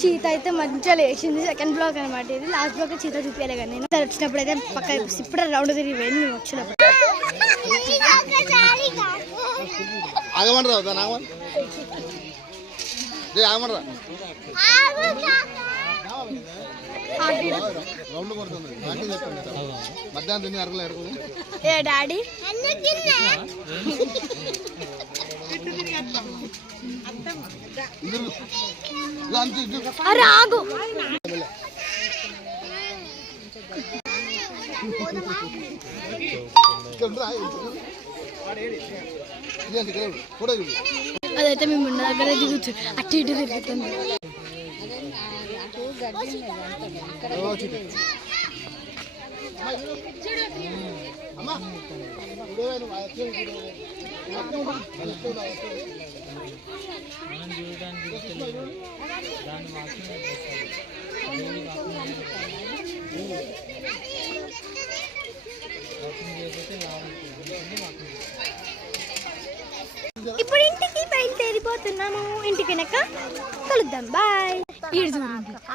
చీత అయితే మంచిగా లేచింది. సెకండ్ బ్లాక్ అనమాట ఇది. లాస్ట్ బ్లాక్ చీత చూపించాలి కానీ నేను వచ్చినప్పుడు అయితే పక్క ఇప్పుడు రౌండ్ తిరిగి పోయింది మేము వచ్చినప్పుడు. ఏ డాడీ అరే ఆగు. అదైతే మేము ఉన్న దగ్గర దిగుతు అటు ఇటు తిరుగుతుంది. ఇప్పుడు ఇంటికి బయలుదేరిపోతున్నాము. ఇంటికి వెనక కలుద్దాం. బాయ్.